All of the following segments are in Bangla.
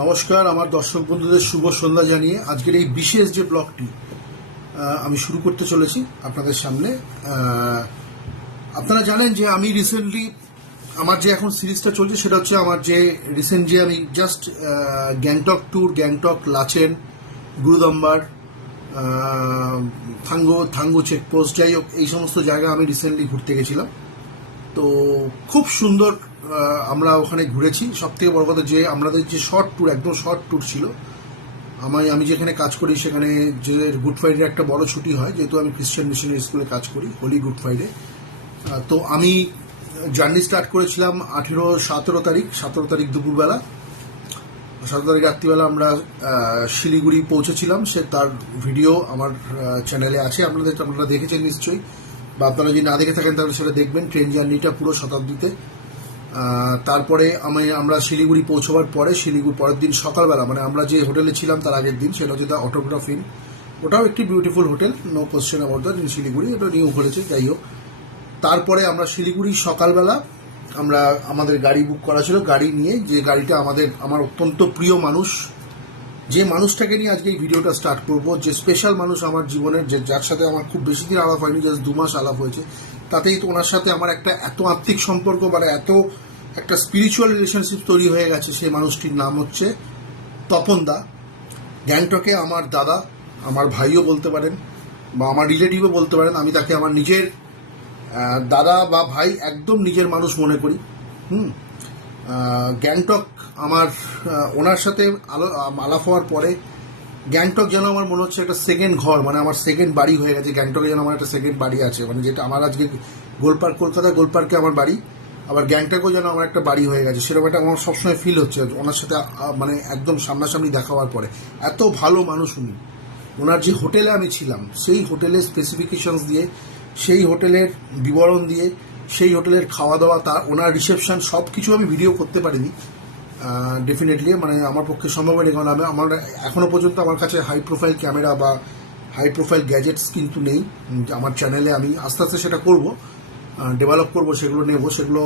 নমস্কার, আমার দর্শক বন্ধুদের শুভ সন্ধ্যা জানিয়ে আজকের এই বিশেষ যে ব্লগটি আমি শুরু করতে চলেছি আপনাদের সামনে। আপনারা জানেন যে আমি রিসেন্টলি আমার যে এখন সিরিজটা চলছে সেটা হচ্ছে আমার যে রিসেন্ট যে আমি just Gangtok tour, Gangtok, Lachen, Gurudongmar, Thangu checkpost, যাই হোক এই সমস্ত জায়গা আমি রিসেন্টলি ঘুরতে গেছিলাম। তো খুব সুন্দর আমরা ওখানে ঘুরেছি। সব থেকে বড় কথা যে আমাদের যে শর্ট ট্যুর, একদম শর্ট ট্যুর ছিল। আমি যেখানে কাজ করি সেখানে যে গুড ফ্রাইডে একটা বড় ছুটি হয়, যেহেতু আমি খ্রিস্টান মিশনারি স্কুলে কাজ করি, হোলি গুড ফ্রাইডে। তো আমি জার্নি স্টার্ট করেছিলাম 17 তারিখ দুপুরবেলা, 17 তারিখ রাত্রিবেলা আমরা শিলিগুড়ি পৌঁছেছিলাম। তার ভিডিও আমার চ্যানেলে আছে, আপনারা দেখেছেন নিশ্চয়ই, বা আপনারা যদি না দেখে থাকেন তাহলে সেটা দেখবেন। ট্রেন জার্নিটা পুরো শতাব্দীতে। তারপরে আমরা শিলিগুড়ি পৌঁছবার পরে পরের দিন সকালবেলা, মানে আমরা যে হোটেলে ছিলাম তার আগের দিন, সেটা হচ্ছে দ্য অটোগ্রাফ ইন। ওটাও একটি beautiful hotel, no question about that. In Siliguri এটা নিউ খুলেছে, যাই হোক। তারপরে আমরা শিলিগুড়ি সকালবেলা আমাদের গাড়ি বুক করা ছিল, গাড়ি নিয়ে, যে গাড়িটা আমার অত্যন্ত প্রিয় মানুষ, যে মানুষটাকে নিয়ে আজকে এই ভিডিওটা স্টার্ট করব, যে স্পেশাল মানুষ আমার জীবনের, যার সাথে আমার খুব বেশি দিন আলাপ হয়নি, জাস্ট 2 মাস আলাপ হয়েছে, তাতেই তো ওনার সাথে আমার একটা এত আত্মিক সম্পর্ক, মানে এত একটা স্পিরিচুয়াল রিলেশনশিপ তৈরি হয়ে গেছে। সেই মানুষটির নাম হচ্ছে তপন দা। গ্যাংটকে আমার দাদা, আমার ভাইও বলতে পারেন, বা আমার রিলেটিভও বলতে পারেন। আমি তাকে আমার নিজের দাদা বা ভাই, একদম নিজের মানুষ মনে করি। গ্যাংটক আমার ওনার সাথে আলাপ হওয়ার পরে গ্যাংটক যেন আমার মনে হচ্ছে একটা সেকেন্ড ঘর, মানে আমার সেকেন্ড বাড়ি হয়ে গেছে। গ্যাংটকে যেন আমার একটা সেকেন্ড বাড়ি আছে, মানে যেটা আমার আজকে কলকাতা গোলপার্কে আমার বাড়ি, আবার গ্যাংটকেও যেন আমার একটা বাড়ি হয়ে গেছে, সেরকম একটা আমার সবসময় ফিল হচ্ছে ওনার সাথে, মানে একদম সামনাসামনি দেখা হওয়ার পরে। এত ভালো মানুষ উনি। ওনার যে হোটেলে আমি ছিলাম, সেই হোটেলের স্পেসিফিকেশনস দিয়ে, সেই হোটেলের বিবরণ দিয়ে, সেই হোটেলের খাওয়া দাওয়া, ওনার রিসেপশন, সব কিছু আমি ভিডিও করতে পারিনি ডেফিনেটলি, মানে আমার পক্ষে সম্ভব হয়নি। কারণ আমার এখনো পর্যন্ত আমার কাছে হাই প্রোফাইল ক্যামেরা বা হাই প্রোফাইল গ্যাজেটস কিন্তু নেই আমার চ্যানেলে। আমি আস্তে আস্তে সেটা করব, ডেভেলপ করব, সেগুলো নেব, সেগুলো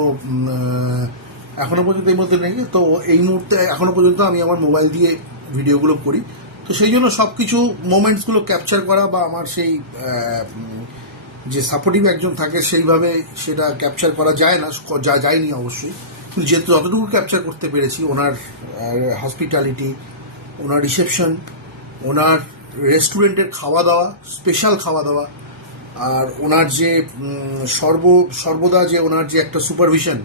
এখনো পর্যন্ত এই মধ্যে নেই। তো এই মুহূর্তে এখনো পর্যন্ত আমি আমার মোবাইল দিয়ে ভিডিওগুলো করি। তো সেই জন্য সব কিছু মোমেন্টসগুলো ক্যাপচার করা, বা আমার সেই যে সাপোর্টিভ একজন থাকে সেইভাবে সেটা ক্যাপচার করা যায় না, যায়নি অবশ্যই। কিন্তু যেহেতু যতটুকু ক্যাপচার করতে পেরেছি, ওনার হসপিটালিটি, ওনার রিসেপশন, ওনার রেস্টুরেন্টের খাওয়া দাওয়া, স্পেশাল খাওয়া দাওয়া, আর ওনার যে সর্বদা যে ওনার যে একটা সুপারভিশন,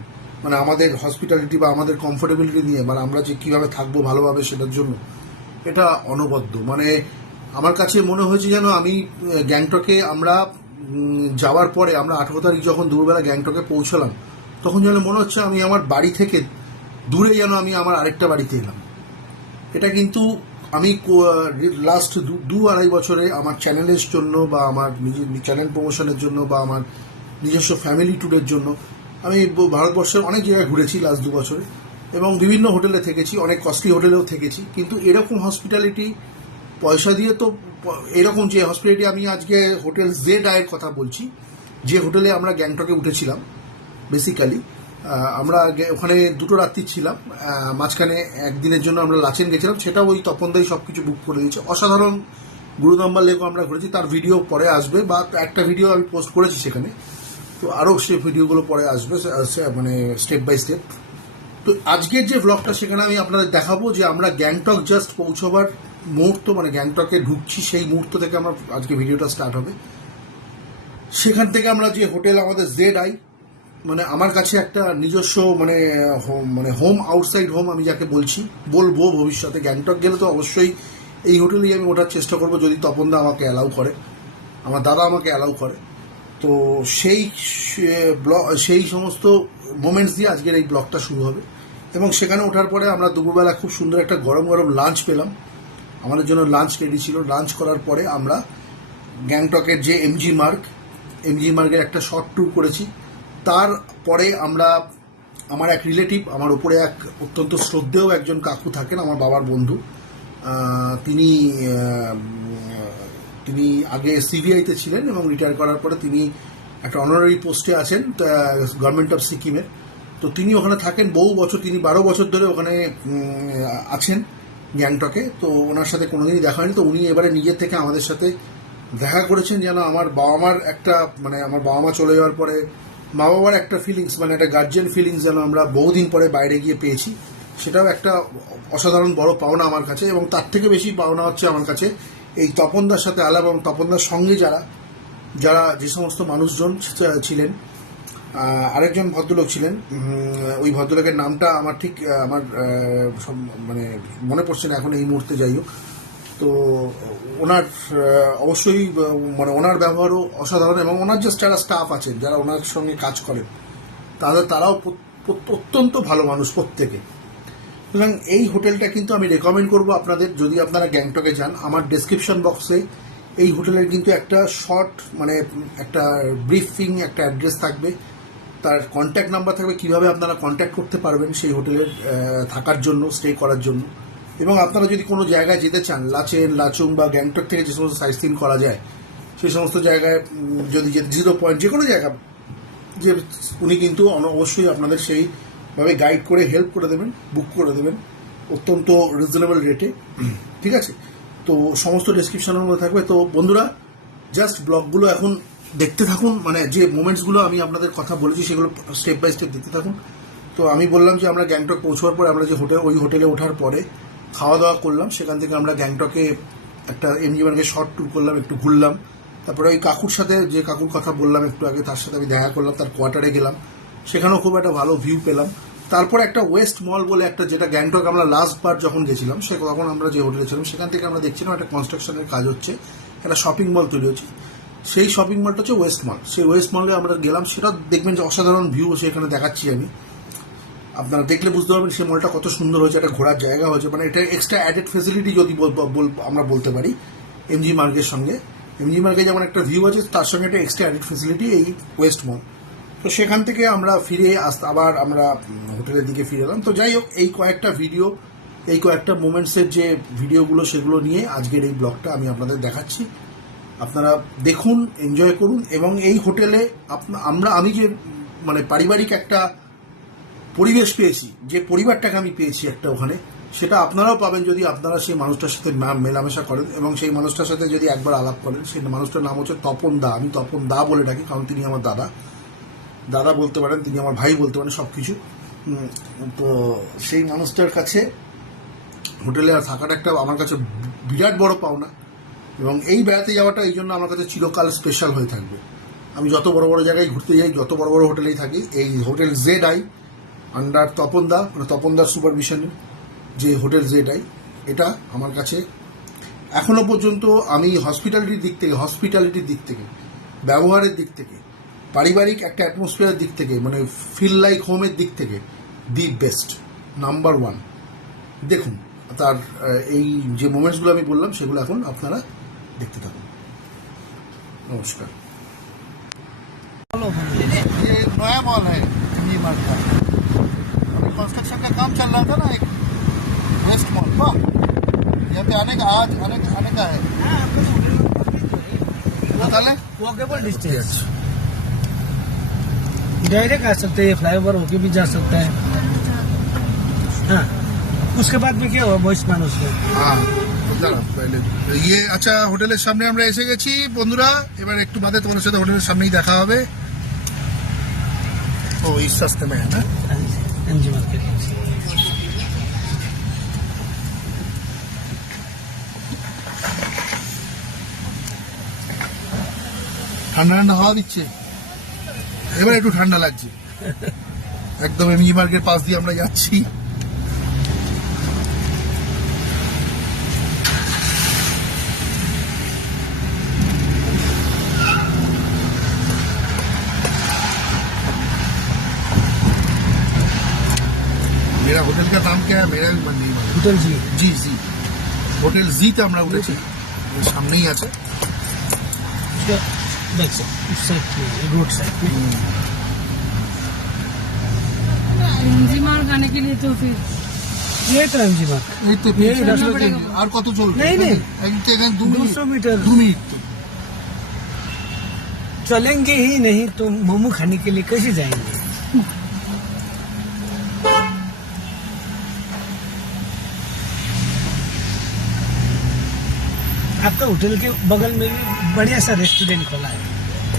মানে আমাদের হসপিটালিটি বা আমাদের কমফোর্টেবিলিটি নিয়ে, মানে আমরা যে কীভাবে থাকবো ভালোভাবে সেটার জন্য, এটা অনবদ্য। মানে আমার কাছে মনে হয়েছে যেন আমি গ্যাংটকে আমরা যাওয়ার পরে, আমরা 18 তারিখ যখন দুপুরবেলা গ্যাংটকে পৌঁছলাম, তখন যেন মনে হচ্ছে আমি আমার বাড়ি থেকে দূরে যেন আমি আমার আরেকটা বাড়িতে এলাম। এটা কিন্তু আমি লাস্ট 2-2.5 বছরে আমার চ্যানেলের জন্য, বা আমার নিজের চ্যানেল প্রমোশনের জন্য, বা আমার নিজস্ব ফ্যামিলি ট্যুরের জন্য আমি ভারতবর্ষের অনেক জায়গায় ঘুরেছি লাস্ট 2 বছরে, এবং বিভিন্ন হোটেলে থেকেছি, অনেক কস্টলি হোটেলেও থেকেছি। কিন্তু এরকম হসপিটালিটি পয়সা দিয়ে তো, এরকম যে হসপিটালিটি, আমি আজকে হোটেল জেড আয়ের কথা বলছি, যে হোটেলে আমরা গ্যাংটকে উঠেছিলাম। বেসিক্যালি আমরা ওখানে 2 রাত্রি ছিলাম, মাঝখানে একদিনের জন্য আমরা লাচেন গেছিলাম, সেটা ওই তপনদাই সব কিছু বুক করে দিয়েছে। অসাধারণ গুরুদম্বার লেকও আমরা ঘুরেছি, তার ভিডিও পরে আসবে, বা একটা ভিডিও আমি পোস্ট করেছি সেখানে। তো আরও সেই ভিডিওগুলো পরে আসবে, মানে স্টেপ বাই স্টেপ। তো আজকের যে ব্লগটা, সেখানে আমি আপনাদের দেখাবো যে আমরা গ্যাংটক জাস্ট পৌঁছবার মুহূর্ত, মানে গ্যাংটকে ঢুকছি সেই মুহূর্ত থেকে আমরা আজকে ভিডিওটা স্টার্ট হবে। সেখান থেকে আমরা যে হোটেল, আমাদের জেড আই, মানে আমার কাছে একটা নিজস্ব, মানে হোম, আউটসাইড হোম আমি যাকে বলবো ভবিষ্যতে। গ্যাংটক গেলে তো অবশ্যই এই হোটেলেই আমি ওঠার চেষ্টা করবো, যদি তপনদা আমাকে অ্যালাউ করে, আমার দাদা আমাকে অ্যালাউ করে। তো সেই সমস্ত মোমেন্টস দিয়ে আজকের এই ব্লগটা শুরু হবে। এবং সেখানে ওঠার পরে আমরা দুপুরবেলা খুব সুন্দর একটা গরম গরম লাঞ্চ পেলাম। আমাদের জন্য লাঞ্চ রেডি ছিল। লাঞ্চ করার পরে আমরা গ্যাংটকের যে এমজি মার্গের একটা শর্ট ট্যুর করেছি। তারপরে আমার এক রিলেটিভ, আমার উপরে এক অত্যন্ত শ্রদ্ধেয় একজন কাকু থাকেন, আমার বাবার বন্ধু। তিনি আগে সিবিআইতে ছিলেন, এবং রিটায়ার করার পরে তিনি একটা অনারারি পোস্টে আছেন গভর্নমেন্ট অফ সিকিমের। তো তিনি ওখানে থাকেন বহু বছর, তিনি 12 বছর ধরে ওখানে আছেন গ্যাংটকে। তো ওনার সাথে কোনোদিনই দেখা হয়নি। তো উনি এবারে নিজের থেকে আমাদের সাথে দেখা করেছেন, যেন আমার বাবা মার একটা মানে আমার বাবা মা চলে যাওয়ার পরে মা বাবার একটা ফিলিংস, মানে একটা গার্জিয়ান ফিলিংস যেন আমরা বহুদিন পরে বাইরে গিয়ে পেয়েছি, সেটাও একটা অসাধারণ বড় পাওনা আমার কাছে। এবং তার থেকে বেশি পাওনা হচ্ছে আমার কাছে এই তপনদার সাথে আলাপ এবং তপনদার সঙ্গে যারা যে সমস্ত মানুষজন ছিলেন। আরেকজন ভদ্রলোক ছিলেন, ওই ভদ্রলোকের নামটা আমার ঠিক আমার মানে মনে পড়ছে না এখন এই মুহূর্তে, যাই হোক। তো ওনার অবশ্যই মানে ওনার ব্যবহারও অসাধারণ, এবং ওনার যে যারা স্টাফ আছেন যারা ওনার সঙ্গে কাজ করেন তারাও অত্যন্ত ভালো মানুষ প্রত্যেকে। সুতরাং এই হোটেলটা কিন্তু আমি রেকমেন্ড করব আপনাদের, যদি আপনারা গ্যাংটকে যান। আমার ডেসক্রিপশন বক্সে এই হোটেলের কিন্তু একটা শর্ট মানে একটা ব্রিফিং একটা অ্যাড্রেস থাকবে, তার কন্ট্যাক্ট নাম্বার থাকবে, কিভাবে আপনারা কন্ট্যাক্ট করতে পারবেন সেই হোটেলের থাকার জন্য, স্টে করার জন্য। এবং আপনারা যদি কোনো জায়গায় যেতে চান, লাচেন, লাচুং বা গ্যাংটক থেকে যে সমস্ত সাইট সিন করা যায় সেই সমস্ত জায়গায় যদি 0 পয়েন্ট যে কোনো জায়গা, যে উনি কিন্তু অবশ্যই আপনাদের সেইভাবে গাইড করে হেল্প করে দেবেন, বুক করে দেবেন অত্যন্ত রিজনেবল রেটে, ঠিক আছে? তো সমস্ত ডেসক্রিপশনের মধ্যে থাকবে। তো বন্ধুরা, জাস্ট ব্লগগুলো এখন দেখতে থাকুন, মানে যে মোমেন্টসগুলো আমি আপনাদের কথা বলেছি সেগুলো স্টেপ বাই স্টেপ দেখতে থাকুন। তো আমি বললাম যে আমরা গ্যাংটক পৌঁছার পরে আমরা যে ওই হোটেলে ওঠার পরে খাওয়া দাওয়া করলাম, সেখান থেকে আমরা গ্যাংটকে একটা এমজি মার্গে শর্ট ট্যুর করলাম, একটু ঘুরলাম। তারপরে ওই কাকুর সাথে, যে কাকুর কথা বললাম একটু আগে, তার সাথে আমি দেখা করলাম, তার কোয়ার্টারে গেলাম, সেখানেও খুব একটা ভালো ভিউ পেলাম। তারপরে একটা ওয়েস্ট মল বলে একটা, যেটা গ্যাংটক আমরা লাস্ট বার যখন গেছিলাম তখন আমরা যে হোটেলে ছিলাম সেখান থেকে আমরা দেখছিলাম একটা কনস্ট্রাকশনের কাজ হচ্ছে, একটা শপিং মল তৈরি হচ্ছে। সেই শপিং মলটা হচ্ছে ওয়েস্ট মল। সেই ওয়েস্ট মলে আমরা গেলাম, সেটা দেখবেন যে অসাধারণ ভিউ সেখানে দেখাচ্ছি আমি, আপনারা দেখলে বুঝতে পারবেন সেই মলটা কত সুন্দর হয়েছে, একটা ঘোরার জায়গা হয়েছে, মানে এটা এক্সট্রা অ্যাডেড ফেসিলিটি যদি আমরা বলতে পারি এমজি মার্গের সঙ্গে। এমজি মার্গে যেমন একটা ভিউ আছে, তার সঙ্গে একটা এক্সট্রা অ্যাডেড ফেসিলিটি এই ওয়েস্ট মল। তো সেখান থেকে আমরা ফিরে আবার আমরা হোটেলের দিকে ফিরে এলাম। তো যাই হোক, এই কয়েকটা ভিডিও, এই কয়েকটা মোমেন্টসের যে ভিডিওগুলো, সেগুলো নিয়ে আজকের এই ব্লগটা আমি আপনাদের দেখাচ্ছি। আপনারা দেখুন, এনজয় করুন। এবং এই হোটেলে আমি যে মানে পারিবারিক একটা পরিবেশ পেয়েছি, যে পরিবারটাকে আমি পেয়েছি একটা ওখানে, সেটা আপনারাও পাবেন যদি আপনারা সেই মানুষটার সাথে মেলামেশা করেন এবং সেই মানুষটার সাথে যদি একবার আলাপ করেন। সেই মানুষটার নাম হচ্ছে তপন দা। আমি তপন দা বলে ডাকি, কারণ তিনি আমার দাদা বলতে পারেন, তিনি আমার ভাই বলতে পারেন, সব কিছু। তো সেই মানুষটার কাছে হোটেলে আর থাকাটা একটা আমার কাছে বিরাট বড় পাওনা। এবং এই বেড়াতে যাওয়াটা এই জন্য আমার কাছে চিরকাল স্পেশাল হয়ে থাকবে। আমি যত বড় বড় জায়গায় ঘুরতে যাই, যত বড় বড় হোটেলেই থাকি, এই হোটেল ZI আন্ডার তপনদা, মানে তপনদার সুপারভিশনে যে হোটেল ZI, এটা আমার কাছে এখনো পর্যন্ত আমি হসপিটালিটির দিক থেকে, ব্যবহারের দিক থেকে, পারিবারিক একটা অ্যাটমসফিয়ারের দিক থেকে, মানে ফিল লাইক হোমের দিক থেকে দি বেস্ট, নাম্বার 1। দেখুন তার এই যে মোমেন্টসগুলো আমি বললাম, সেগুলো এখন আপনারা দেখতে থাকুন। नमस्कार। ये नया मॉल है एमजी मार्ट का, अभी कंस्ट्रक्शन का काम चल रहा था ना, एक वेस्ट मॉल का, यहाँ पे आने का है। बता लें, वॉकेबल डिस्टेंस, डायरेक्ट आ सकते हैं, फ्लाईओवर होके भी जा सकता है। हाँ, उसके बाद में क्या हुआ বয়স মানুষকে? হ্যাঁ, পহলে ये আচ্ছা, হোটেলের সামনে আমরা এসে গেছি বন্ধুরা। এবার একটু বাদে তোমাদের সাথে হোটেলের সামনেই দেখা হবে। ও इस रास्ते में है ना एमजी मार्केट। ঠান্ডা ঠান্ডা হাওয়া দিচ্ছে, এবার একটু ঠান্ডা লাগছে। একদম এমজি মার্কের পাশ দিয়ে আমরা যাচ্ছি। मेरा होटल का नाम क्या है? मेरा भी मन नहीं मालूम। होटल जी होटल जीতে আমরা উঠেছি, সামনেই আছে। बैक साइड, उस साइड रोड साइड में एमजी मार्ग आने के लिए तो फिर ये तो एमजी मार्ग। এই তো ये रास्ता पड़ेगा। আর কত চলবে? नहीं, এখানে 200 मीटर 2 মিনিট। चलेंगे ही नहीं तो मोमो खाने के लिए कैसे जाएंगे? आपका होटल के बगल में भी बढ़िया सा रेस्टोरेंट खोला है,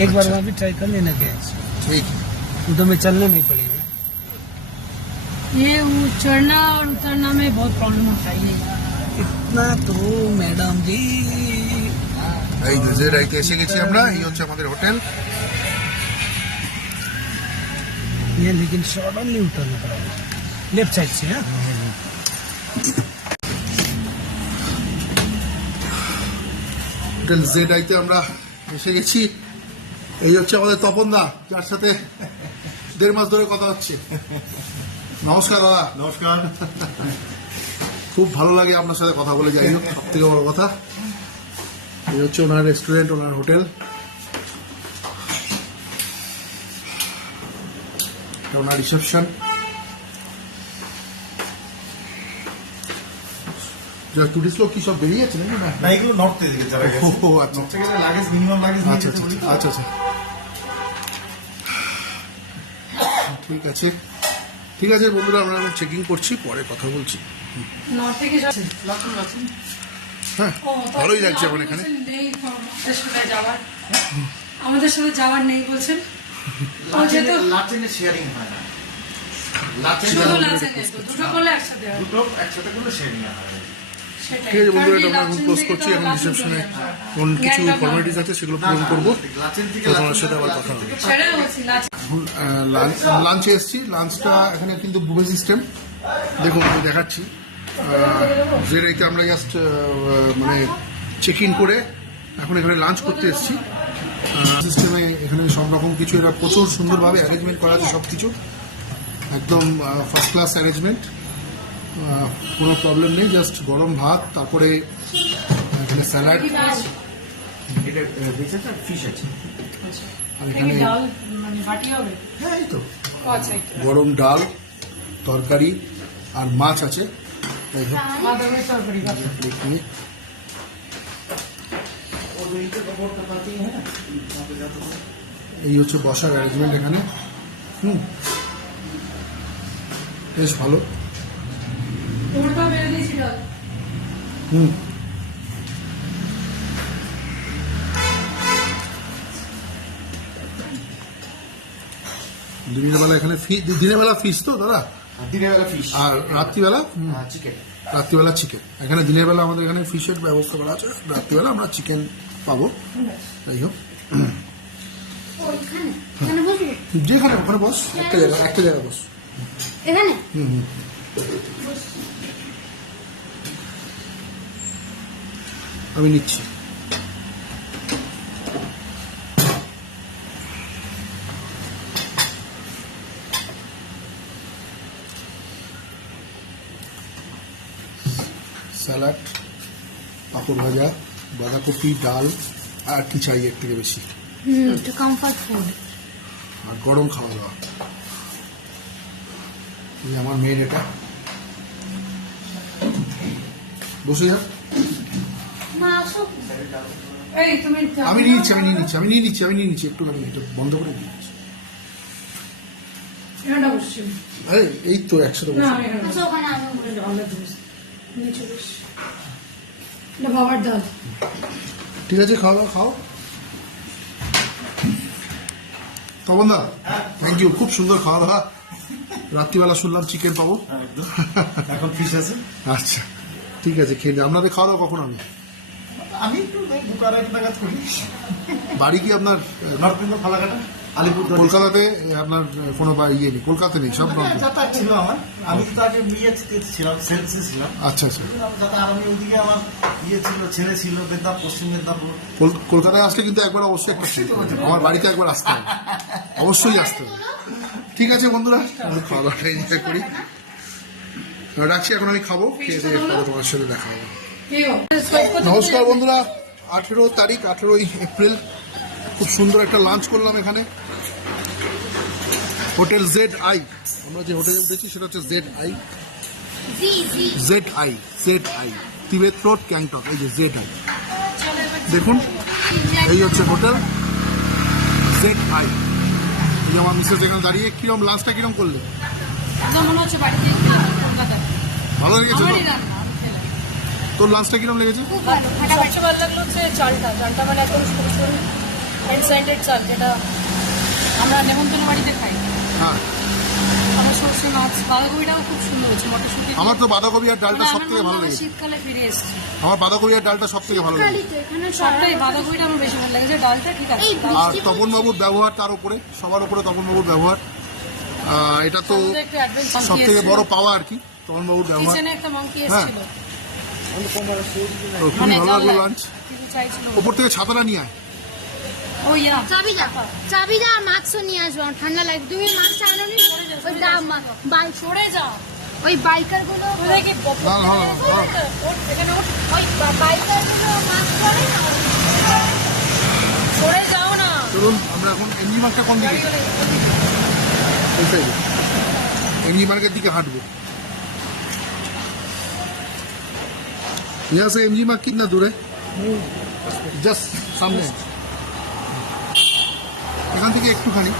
एक बार वहाँ भी ट्राई कर लेना क्या, ठीक उधर में चलने नहीं पड़ेगा। ये चढ़ना और उतरना में बहुत प्रॉब्लम होता है ये। इतना तो मैडम जी এই যে রাইতে এসে গেছি আমরা, এই হচ্ছে আমাদের হোটেল। ये लेकिन सडनली उतरना पड़ेगा लेफ्ट साइड से। हाँ হোটেল জেড আইতে আমরা এসে গেছি। এই হচ্ছে আমাদের তপন দা, যার সাথে 1.5 মাস ধরে কথা হচ্ছে। নমস্কার দাদা। नमस्कार। খুব ভালো লাগে আপনার সাথে কথা বলে, যাই হোক সব থেকে বড় কথা এই হচ্ছে ওনার রেস্টুরেন্ট, ওনার হোটেল, ওনার রিসেপশন। টুরিস্ট লোক কি সব বেরিয়ে যাচ্ছে নাকি? না এগুলো নর্থ থেকে যারা গেছে, ও আচ্ছা নর্থ থেকে লাগেজ মিনিমাম লাগেজ নিয়ে আচ্ছা যেতে বলি। আচ্ছা আচ্ছা ঠিক আছে ঠিক আছে বন্ধুরা, আমরা এখন চেকিং করছি, পরে কথা বলছি। নর্থ থেকে হ্যাঁ ভালোই লাগছে এখন এখানে। নেই আমাদের সাথে যাওয়ার, আমাদের সাথে যাওয়ার নেই বলছেন। যেহেতু লাচেনে শেয়ারিং হয় না, শুধু লাচেন তো দুটো করলে একসাথে হয়। দুটো একসাথে করলে শেয়ারিং হয়। সেটাই। ঠিক আছে বন্ধুরা, এটা আমরা কারণ এখন লাচেন ক্লোজ থেকে করছি। তো এখন লাচেন রিসেপশনে চলে যাবে। কোন কিছু গ্যাংটক ফর্মালিটিস আছে সেগুলো পূরণ করবো, লাচেন থেকে তোমার সাথে আবার কথা হবে। সেটাই বলছি লাচেন। লাঞ্চে এসেছি, লাঞ্চটা এখানে কিন্তু বুফে সিস্টেম। দেখুন আমি দেখাচ্ছি, যে রেটে আমরা জাস্ট মানে চেক ইন করে এখন এখানে লাঞ্চ করতে এসেছি। সিস্টেমে এখানে সব রকম কিছু, এরা প্রচুর সুন্দরভাবে অ্যারেঞ্জমেন্ট করা আছে, সব কিছু একদম ফার্স্ট ক্লাস অ্যারেঞ্জমেন্ট, কোনো প্রবলেম নেই। জাস্ট গরম ভাত, তারপরে এখানে স্যালাড, এটা বেঁচেছে ফিশ আছে। আর এখানে ডাল মানে বাটি হবে। হ্যাঁ এই তো আচ্ছা গরম ডাল, তরকারি আর মাছ আছে। যাই হোক, বাঁধাকপির তরকারি হবে। দেখি। এই হচ্ছে বসার অ্যারেঞ্জমেন্ট এখানে। বেশ ভালো। ওটা বেড়ে দিয়েছি ডাল। হুম দিনের বেলা এখানে দিনের বেলা ফিশ তো দাদা, দিনের বেলা ফিশ আর রাত্রিবেলা চিকেন। রাত্রিবেলা চিকেন। এখানে দিনের বেলা আমাদের এখানে ফিশের ব্যবস্থা করা আছে, রাত্রিবেলা আমরা চিকেন পাবো। যাই হোক, ওইখানে এখানে বসবো, যেখানে ওখানে বস, একটা জায়গায় বস। এখানে আমি নিচ্ছি। স্যালাড, পাঁপড় ভাজা, বাঁধাকপি, ডাল, আর কি চাই এর থেকে বেশি, একটু কমফর্ট ফুড। আর গরম খাওয়া দাওয়া। এই আমার মেয়ের এটা, বসে যা। মা আসো, এই তুমি আমি নিয়ে নিচ্ছি একটুখানি, এটা বন্ধ করে দিয়ে দিচ্ছি। এখানটা বসছি। এই তো একসাথে না বসে। আমি এখানে আচ্ছা ওখানে আমি বসছি। আলাদা বসছি। নিচে বস। এটা বাবার ডাল। ঠিক আছে, খাওয়া দাওয়া খাও। তপন দা, থ্যাংক ইউ, খুব সুন্দর খাওয়া দাওয়া। রাত্রিবেলা শুনলাম চিকেন পাবো। এখন ফিশ আছে। আচ্ছা ঠিক আছে, খেয়ে নিই। আপনাদের খাওয়া দাওয়া কখন হবে? আমি একটু বুকারা একটু নাগাদ করি। বাড়ি কি আপনার নর্থ বেঙ্গল ফালাকাটা, আলিপুর। কলকাতাতে? আপনার কোনো ইয়ে নেই কলকাতা নেই, সব নর্থ। যাতায়াত ছিল আমার, আমি তো আগে ছিলাম, সেলসে ছিলাম। আচ্ছা আচ্ছা, আর আমি ওদিকে আমার ছিল, ছেলে ছিল মেদিনীপুর, পশ্চিম মেদিনীপুর। কলকাতায় আসলে কিন্তু একবার অবশ্যই একটা ট্রিপ করতে হবে। আমার বাড়িতে একবার আসতে হবে, অবশ্যই আসতে হবে। ঠিক আছে বন্ধুরা, আমি খাওয়া দাওয়াটা এনজয় করি, রাখছি। এখন আমি খাবো, খেয়ে দিয়ে পরে তোমার সাথে দেখা হবে। নমস্কার বন্ধুরা, 18 তারিখ, 18ই এপ্রিল, খুব সুন্দর একটা লাঞ্চ করলাম এখানে হোটেল জেড আই। আমরা যে হোটেলে উঠেছি সেটা হচ্ছে জেড আই, তিবেত রোড, গ্যাংটক। এই যে জেড আই, দেখুন এই হচ্ছে হোটেল জেড আই। এই আমার মিসেস এখানে দাঁড়িয়ে। কিরম লাঞ্চটা কিরম করলে? একদম মনে হচ্ছে বাড়িতে কলকাতা। ভালো লেগেছে তো? আমারই রান্না, আমি খেলাম। তোর লাঞ্চটা কিরকম লেগেছে? খুব ভালো ফাটাফাটি সবচেয়ে ভালো লাগলো হচ্ছে চালটা মানে একদম সুন্দর হ্যান্ড চাল, যেটা আমরা নেমন্তন্ন বাড়িতে খাই। হ্যাঁ, আমার সর্ষে মাছ, বাঁধাকপিটাও খুব সুন্দর হচ্ছে, মটরশুঁটি। আমার তো বাঁধাকপি আর ডালটা সব থেকে ভালো লেগেছে। শীতকালে ফিরে এসেছি, আমার বাঁধাকপি আর ডালটা সব থেকে ভালো লেগেছে। কালি তো এখানে সবটাই বাঁধাকপিটা আমার বেশি ভালো লেগেছে, ডালটা ঠিক আছে। এই আর তপনবাবুর ব্যবহার তার উপরে, সবার উপরে তপনবাবুর ব্যবহার। এটা তো একটু অ্যাডভেঞ্চার সব থেকে বড় পাওয়া আর কি, তপনবাবুর ব্যবহার। কিচেনে একটা মাংকি হ্যাঁ। এসেছিল, তো খুবই ভালো লাগলো লাঞ্চ। কিছু চাইছিল। ওপর থেকে ছাতাটা নিয়ে আয়। ও ইয়া, চাবি যা মাছও নিয়ে আসবো, আমার ঠান্ডা লাগে। তুমি মাছ আনোনি? ওই বাইক সরে যাও। ওই বাইকার গুলো কোথায় কি না, না, না, না। এখানে ওঠ। ওই বাইকার গুলো মাছ করে না। সরে যাও না। চলুন আমরা এখন এমজি মার্কেট কোন দিকে? এই সাইডে एमजी मार्केट दिखे हाटबो। यहाँ से एमजी मार्केट कितना दूर है? जस्ट सामने। এখান থেকে একটুখানি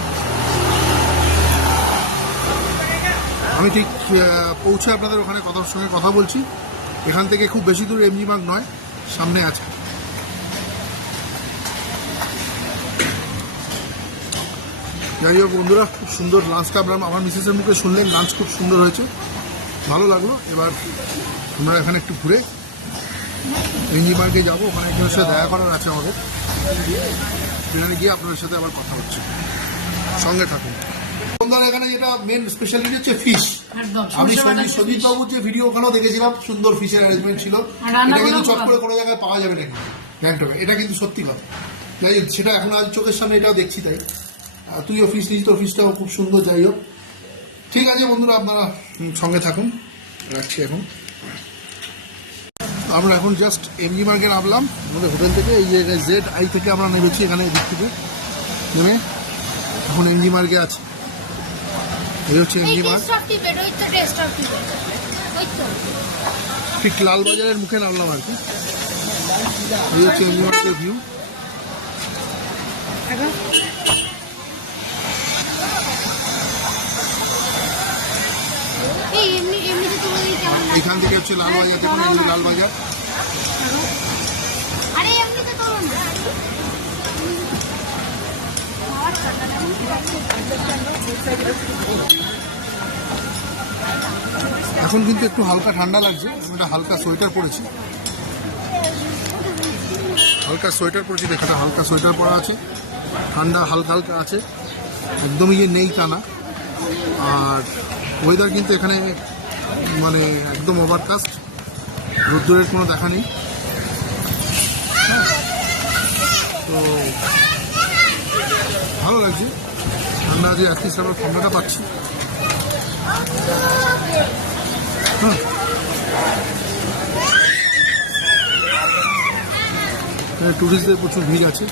আমি ঠিক পৌঁছে আপনাদের ওখানে সঙ্গে কথা বলছি। এখান থেকে খুব বেশি দূর এমজি মার্গ নয়, সামনে আছে। যাই হোক বন্ধুরা, খুব সুন্দর লাঞ্চটা আপনার আমার মিসেসের মুখে শুনলেন, লাঞ্চ খুব সুন্দর হয়েছে, ভালো লাগলো। এবার আমরা এখানে একটু ঘুরে এমজি মার্গে যাবো, ওখানে একজনের সাথে দেখা করার আছে আমাদের, সেখানে গিয়ে আপনাদের সাথে আবার কথা হচ্ছে, সঙ্গে থাকুন। বন্ধুরা এখানে যেটা মেন স্পেশালিটি হচ্ছে ফিশ। আমি সন্দীপ বাবুর যে ভিডিও ওখানেও দেখেছিলাম, সুন্দর ফিশের অ্যারেঞ্জমেন্ট ছিল। এটা কিন্তু চট করে কোনো জায়গায় পাওয়া যাবে নাকি গ্যাংটকে, এটা কিন্তু সত্যি কথা। যাই হোক, সেটা এখন আজ চোখের সামনে এটাও দেখছি, তাই তুই অফিস নিস, তো অফিসটাও খুব সুন্দর। যাই হোক, ঠিক আছে বন্ধুরা, আপনারা সঙ্গে থাকুন, রাখছি এখন। আমরা এখন জাস্ট এমজি মার্গে নামলাম আমাদের হোটেল থেকে, এই জায়গায় ZI থেকে আমরা নেমেছি, এখানে এদিক থেকে নেমে এখন এমজি মার্গে আছে। এই হচ্ছে এমজি মার্গ, ঠিক লালবাজারের মুখে নামলাম আর কি। এই হচ্ছে এমজি মার্গের ভিউ। এখান থেকে হচ্ছে লালবাজার, দেখুন এই যে লালবাজার। আরে এমনিতে করুন না। এখন কিন্তু একটু হালকা ঠান্ডা লাগছে, আমি একটা হালকা সোয়েটার পরেছি, দেখা হালকা সোয়েটার পরা আছে, ঠান্ডা হালকা হালকা আছে, একদমই যে নেই তা না। আর ওয়েদার কিন্তু এখানে মানে একদম ওভারকাস্ট, রোদ্দুরের কোনো দেখা নেই। তো ভালো লাগছে, ঠান্ডা আছে, অ্যাটলিস্ট আমরা ঠান্ডাটা পাচ্ছি। হ্যাঁ, টুরিস্টদের প্রচুর ভিড় আছে।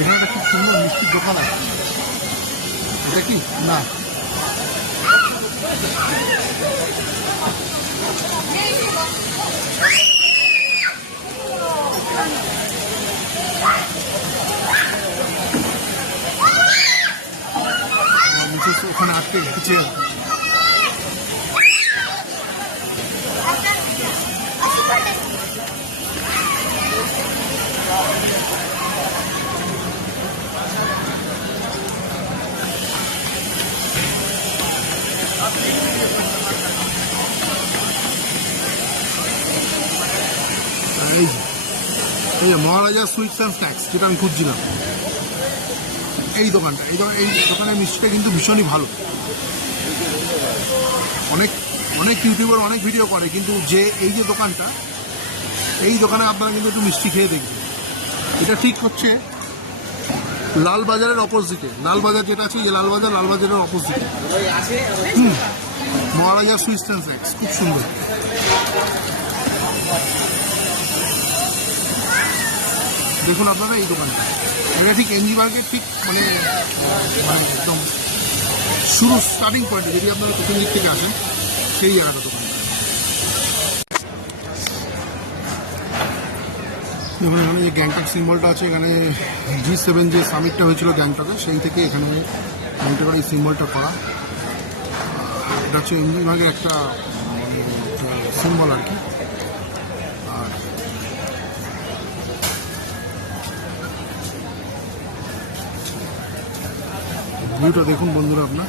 এখানে একটা খুব সুন্দর মিষ্টির দোকান আছে, এটা কি না ওখানে আটকে গেছে। এই যে মহারাজা সুইটস অ্যান্ড স্ন্যাক্স, যেটা আমি খুঁজছিলাম, এই দোকানটা, এই দোকানের মিষ্টিটা কিন্তু ভীষণই ভালো। অনেক ইউটিউবার অনেক ভিডিও করে, কিন্তু এই যে দোকানটা, এই দোকানে আপনারা কিন্তু একটু মিষ্টি খেয়ে দেখবেন। এটা ঠিক হচ্ছে লালবাজারের অপোজিটে, লালবাজার যেটা আছে, যে লালবাজারের অপোজিটে মহারাজা সুইটস অ্যান্ড স্ন্যাক্স, খুব সুন্দর। দেখুন আপনারা এই দোকানটা, এটা ঠিক এমজি মার্কেট, ঠিক মানে একদম শুরু স্টার্টিং পয়েন্টে যদি আপনারা প্রথম দিক থেকে আসেন সেই জায়গাটা দোকান। যেমন এখানে যে গ্যাংটক সিম্বলটা আছে, এখানে G7 যে সামিটটা হয়েছিল গ্যাংটকে, সেই থেকে এখানে গ্যাংটকের এই সিম্বলটা করা। এটা হচ্ছে এমনি বিভাগের একটা সিম্বল আর কি। আর ভিউটা দেখুন বন্ধুরা আপনার।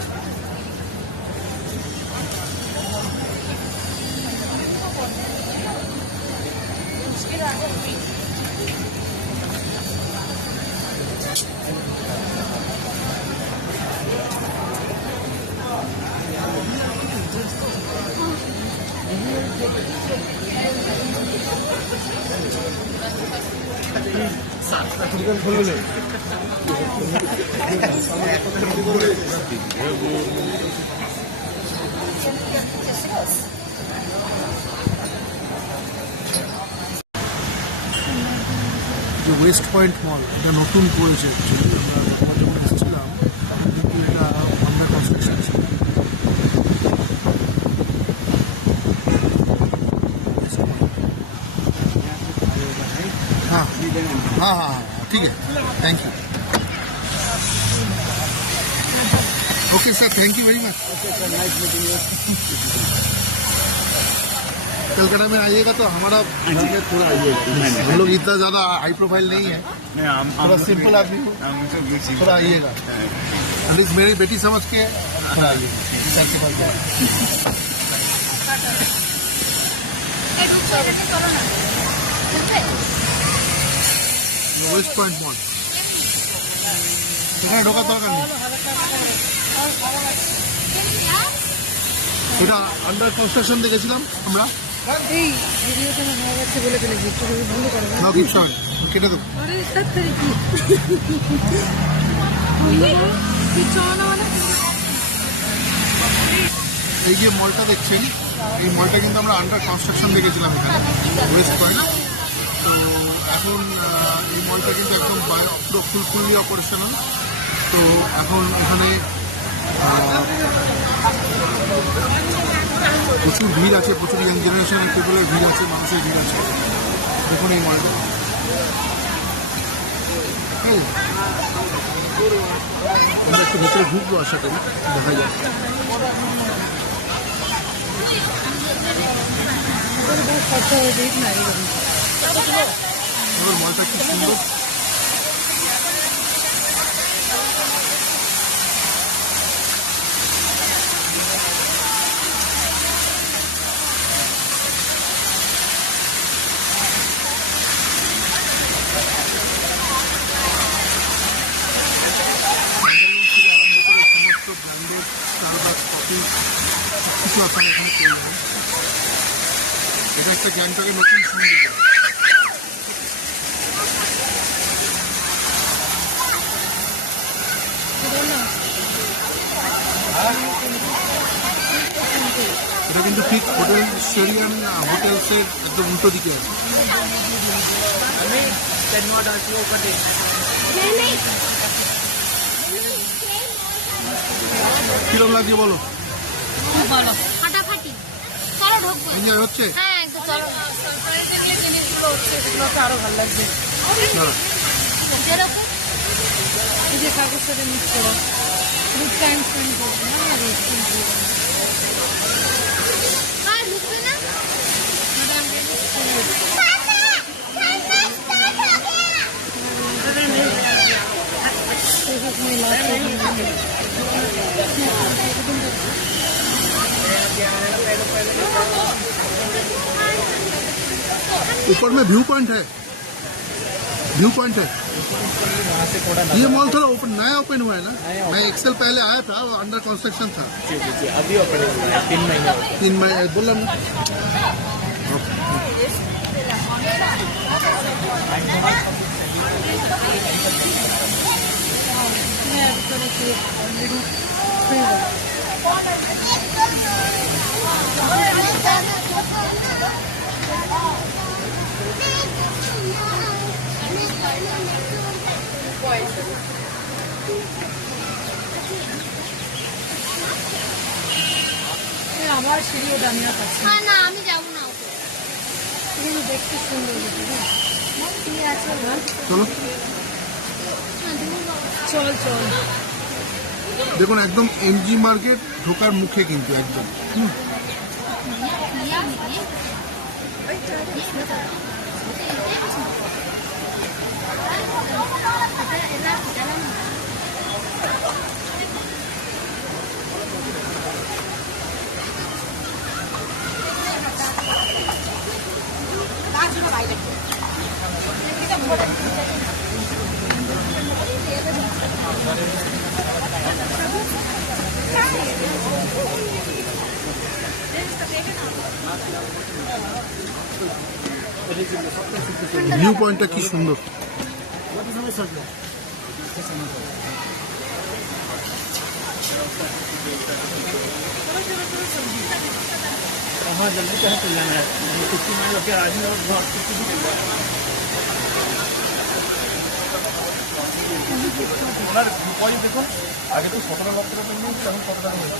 যে ওয়েস্ট পয়েন্ট মল, এটা নতুন করেছে অ্যাকচুয়ালি। আমরা যখন এসেছিলাম তখন কিন্তু এটা আন্ডার কনস্ট্রাকশন ছিল। हाँ हाँ हाँ ठीक है, thank you. Okay sir, thank you very much. Calcutta में आइएगा तो हमारा थोड़ा आइएगा। हम लोग इतना ज़्यादा हाई प्रोफाइल नहीं है, थोड़ा सिंपल आदमी हो, थोड़ा आइएगा। एटलीस्ट मेरी बेटी समझ के आइएगा। ওয়েস্ট পয়েন্ট মল, এখানে ঢোকার দরকার নেই, এটা আন্ডার কনস্ট্রাকশন দেখেছিলাম আমরা। এই ভিডিওটা হয়ে গেছে বলে ফেলেছি, একটু বন্ধ করো না। নাও গিফট সবাই কেটে দেবো। আরে তাড়াতাড়ি কি চাওনা মানে এই যে মলটা দেখছেন, এই মলটা কিন্তু আমরা আন্ডার কনস্ট্রাকশন দেখেছিলাম এখানে ওয়েস্ট পয়েন্ট। তো এখন এই মলটা কিন্তু একদম পুরো ফুলফুলি অপারেশনাল। তো এখন এখানে প্রচুর ভিড় আছে, প্রচুর ইয়াং জেনারেশনের পিপলের ভিড় আছে, মানুষের ভিড় আছে। দেখুন এই মলটা, আমরা একটু ভেতরে ঢুকবো আশা করি, দেখা যায়। খরচা হয়ে দেখ না মলটা কি সুন্দর। সমস্ত ব্র্যান্ডের স্টারবাকস কফি কিছু আপনার এখানে পেয়ে যাবেন। এটা একটা গ্যাংটকের নতুন সৌন্দর্য। এটা কিন্তু ঠিক হোটেল সেরিয়ান হোটেলসের একদম উল্টো দিকে আছে। কিরকম লাগছে বলো? খুব ভালো, ফাটাফাটি। চলো ঢুকবো। এনজয় হচ্ছে? হ্যাঁ একদম, চলো। আরো ভালো লাগছে দাঁড়া। যেরকম এই যে কাগজ সাথে মিক্স করো, রুট প্যান্ট প্যান্ট করবো না, আর ঢুকবে না। ऊपर में व्यू पॉइंट है, व्यू पॉइंट है। ये मॉल थोड़ा ओपन नया ओपन हुआ है ना? मैं एक्सेल पहले आया था, वो अंडर कंस्ट्रक्शन था। अभी ओपन हुआ है, 3 महीने 3 महीने बोला ना। যাওয়ার সিঁড়ি ওটা আমি আর পাচ্ছি না। না আমি যাবো না ওকে। কিন্তু দেখতে সুন্দর হয়েছে। ঠিক আছে না চলো চল চল। দেখুন একদম এমজি মার্কেট ঢোকার মুখে কিন্তু একদম ভিউ পয়েন্টটা কি সুন্দর। हाँ जल्दी कहीं चल जाना है कुछ के आदमी और बहुत ওনার পয়েন্ট দেখুন, আগে তো 17 লক্ষ টাকা নিয়েছিল, এখন কত টাকা হয়েছে?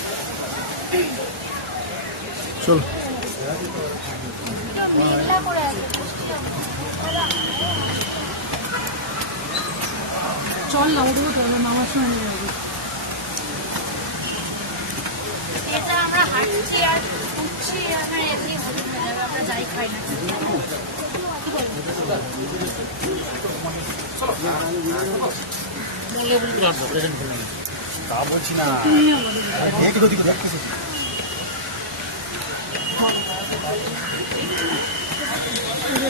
চলো চল না উঠবো তো মামার সঙ্গে যাবো। এটা আমরা হাঁটছি আর উঠছি আমার এমনি হজম হয়ে যাবে, আমরা যাই খাই না। তা বলছি না, দেখি তো দিকে দেখতেছি।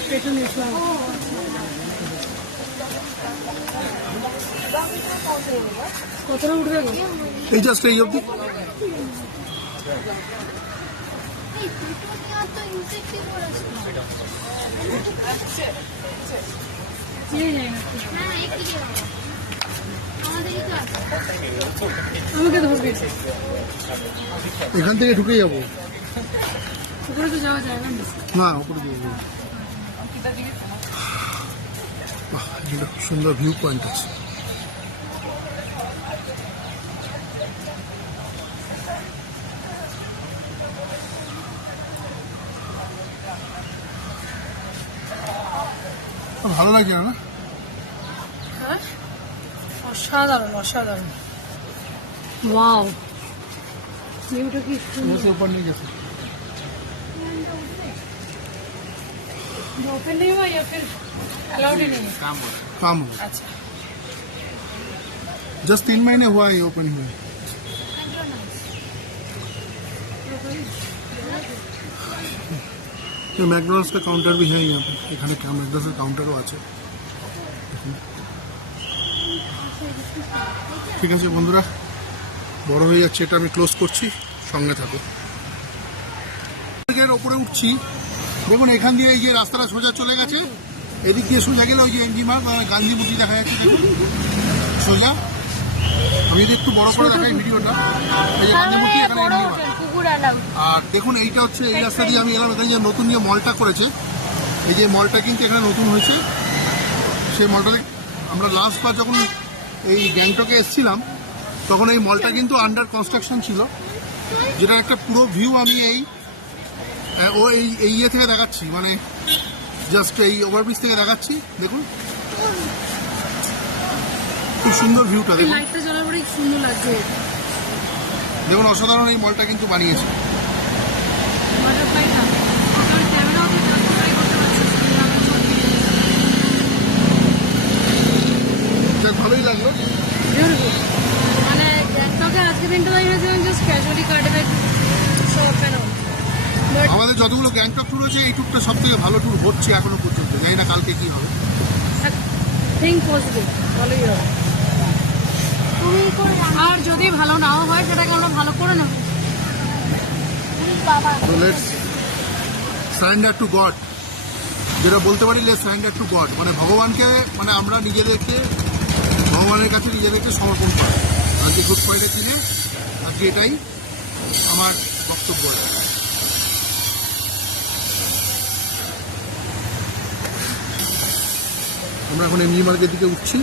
পেছনে এসলাম। কতটা উঠবে গো? এই জাস্ট এই অবধি। নিয়ে যাই না হ্যাঁ একটু দিয়ে দাও। আমাদেরই তো আছে। আমাকে ধরবে, এখান থেকে ঢুকে যাবো উপরে তো যাওয়া যায় না। না উপরে যাবো। বাহ, এটা খুব সুন্দর ভিউ পয়েন্ট আছে। ভালো লাগছে না? হ্যাঁ অসাধারণ অসাধারণ। ওয়াও ভিউটা কি সুন্দর। উপর নিয়ে গেছে। ओपन नहीं हुआ या फिर अलाउड ही नहीं है? काम अच्छा जस्ट 3 महीने हुआ है ओपन हुए। ये मैकडॉनल्ड्स का काउंटर भी है यहाँ पे, এখানে मैकडॉनल्ड्स का काउंटरও আছে। ঠিক আছে বন্ধুরা, বড় হয়ে যাচ্ছে, এটা আমি ক্লোজ করছি, সঙ্গে থাকো। এর উপরে উঠছি, দেখুন এখান দিয়ে এই যে রাস্তাটা সোজা চলে গেছে, এদিক দিয়ে সোজা গেলে ওই যে এমজি মার্গ গান্ধী মূর্তি দেখা যাচ্ছে, দেখুন সোজা। আমি যদি একটু বড় করে দেখাই ভিডিওটা, এই যে গান্ধী মূর্তি, এখানে এমজি মার্গ। আর দেখুন এইটা হচ্ছে এই রাস্তা দিয়ে আমি এলাম, এখানে যে নতুন যে মলটা করেছে, এই যে মলটা কিন্তু এখানে নতুন হয়েছে, সেই মলটাতে আমরা লাস্টবার যখন এই গ্যাংটকে এসেছিলাম তখন এই মলটা কিন্তু আন্ডার কনস্ট্রাকশন ছিল, যেটা একটা পুরো ভিউ আমি এই ইয়ে থেকে দেখাচ্ছি, মানে জাস্ট এই ওভারব্রিজ থেকে দেখাচ্ছি। দেখুন খুব সুন্দর ভিউটা, দেখুন লাইটটা জ্বলার পরে কি সুন্দর লাগছে। দেখুন অসাধারণ এই মলটা কিন্তু বানিয়েছে। বাটারফ্লাইটা আমার ক্যামেরাও তো ট্রাই করতে পারছি। যাক, ভালোই লাগলো। বিউটিফুল, মানে গ্যাংটকে আজকে দিনটা লাগিয়েছে জাস্ট ক্যাজুয়ালি কাটবে সব পেন। আমাদের যতগুলো গ্যাংটক ট্যুর হয়েছে এই ট্যুরটা সব থেকে ভালো ট্যুর হচ্ছে এখনো পর্যন্ত, জানি না কালকে কি হবে। থিঙ্ক পজিটিভ, ভালোই হবে। তুমি করে আর যদি ভালো নাও হয় সেটাকে আমরা ভালো করে নেব। বাবা So let's surrender to God, যেটা বলতে পারি লেটস সারেন্ডার টু গড, মানে ভগবানকে, মানে আমরা নিজেদেরকে ভগবানের কাছে নিজেদেরকে সমর্পণ করা। আজকে গুড ফ্রাইডে দিনে আজকে এটাই আমার বক্তব্য। আমরা এখন এমজি মার্কের দিকে উঠছি।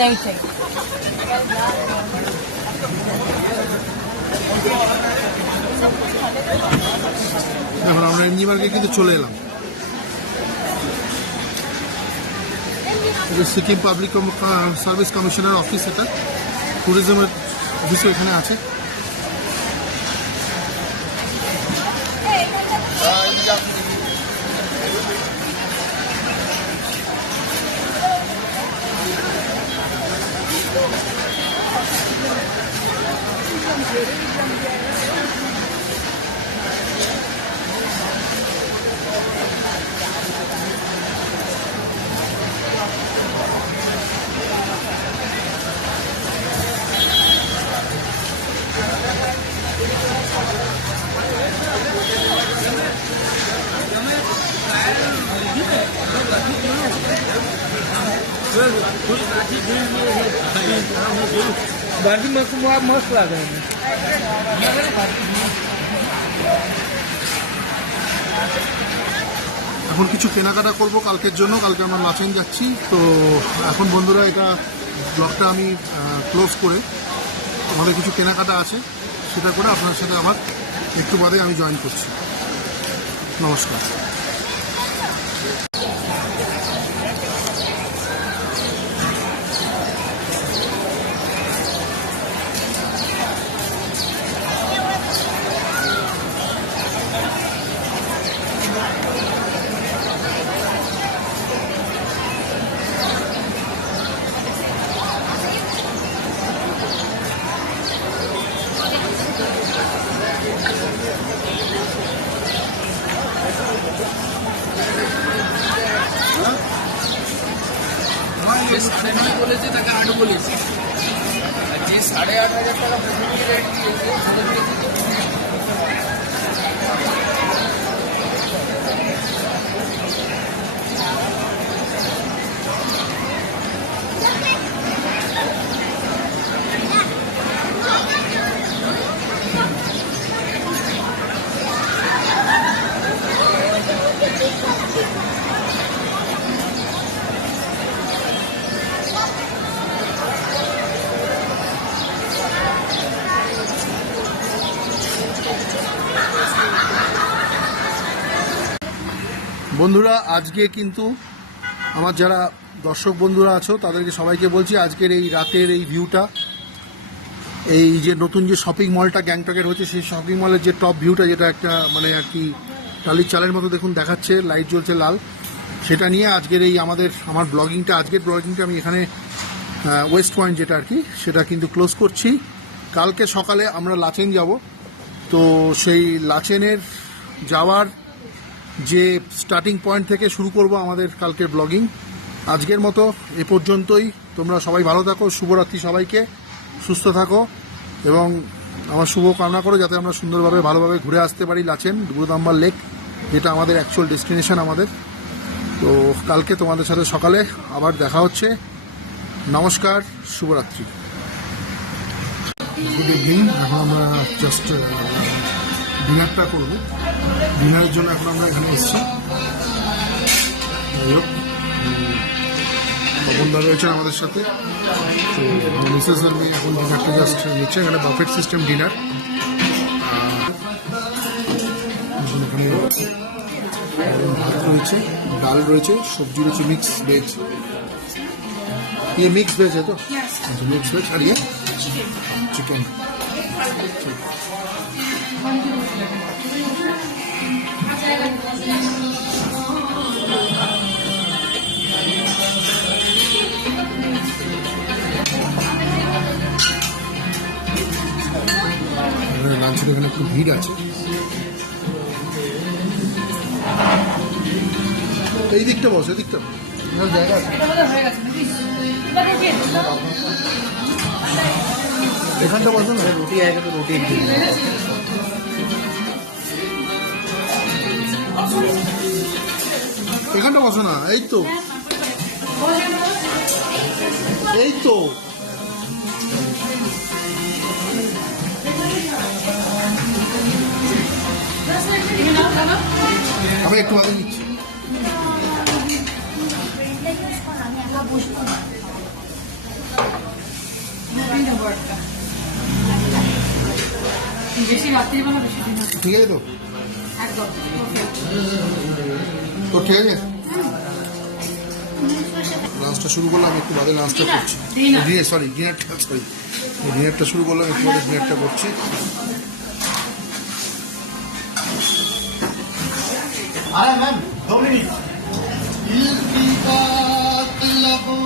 नहीं चाहिए। এখন আমরা এমজি মার্কে কিন্তু চলে এলাম। এটা সিকিম পাবলিক সার্ভিস কমিশনের অফিস, এটা ট্যুরিজমের অফিসও এখানে আছে। बाकी मस्त लग रहे हैं। এখন কিছু কেনাকাটা করব কালকের জন্য। কালকে আমরা লাচেন যাচ্ছি। তো এখন বন্ধুরা এটা ব্লগটা আমি ক্লোজ করে আমাদের কিছু কেনাকাটা আছে সেটা করে আপনার সাথে আবার একটু বাদে আমি জয়েন করছি। নমস্কার। বলেছে তাকে 8 বলেছে, যে 8,500 টাকা রেট বন্ধুরা আজকে কিন্তু আমার যারা দর্শক বন্ধুরা আছো তাদেরকে সবাইকে বলছি, আজকের এই রাতের এই ভিউটা, এই যে নতুন যে শপিং মলটা গ্যাংটকের হচ্ছে সেই শপিং মলের যে টপ ভিউটা, যেটা একটা মানে আর কি টালির চালের মতো দেখুন দেখাচ্ছে, লাইট জ্বলছে লাল, সেটা নিয়ে আজকের এই আমার ব্লগিংটা, আজকের ব্লগিংটা আমি এখানে ওয়েস্ট পয়েন্ট যেটা আর কি সেটা কিন্তু ক্লোজ করছি। কালকে সকালে আমরা লাচেন যাব। তো সেই লাচেনের যাওয়ার যে স্টার্টিং পয়েন্ট থেকে শুরু করব আমাদের কালকের ব্লগিং। আজকের মতো এ পর্যন্তই। তোমরা সবাই ভালো থাকো, শুভরাত্রি সবাইকে, সুস্থ থাকো এবং আমার শুভ কামনা করো যাতে আমরা সুন্দরভাবে ভালোভাবে ঘুরে আসতে পারি লাচেন গুরুদাম্বার লেক, যেটা আমাদের অ্যাকচুয়াল ডেস্টিনেশন আমাদের। তো কালকে তোমাদের সাথে সকালে আবার দেখা হচ্ছে। নমস্কার, শুভরাত্রি, গুড ইভিনিং। এখন আমরা জাস্ট ডিনারটা করবো। ডিনারের জন্য এখন আমরা এখানে এসেছি। তপনদা রয়েছেন আমাদের সাথে। তো মিসেস আর মেয়ে এখন ডিনারটা জাস্ট নিচ্ছে। এখানে বাফেট সিস্টেম ডিনার। এখানে ভাত রয়েছে, ডাল রয়েছে, সবজি রয়েছে, মিক্স ভেজ। ये मिक्स वेज है तो मिक्स वेज और ये चिकन। লাঞ্চের এখানে একটু ভিড় আছে। এই দিকটা বস, এদিকটা জায়গা আছে, এখানটা বসো না। রুটি আएगा तो रोटी এখানটা বসো না, এই তো এই তো আমি একটু আগে নিচ্ছি। বেশি রাত্রিবেলা বেশি দিন ঠিক আছে তো একদম তো ঠিক আছে, লাঞ্চটা শুরু করলাম, একটু বাদে লাঞ্চটা করছি। ডিনারটা শুরু করলাম, একটু বাদে ডিনারটা করছি।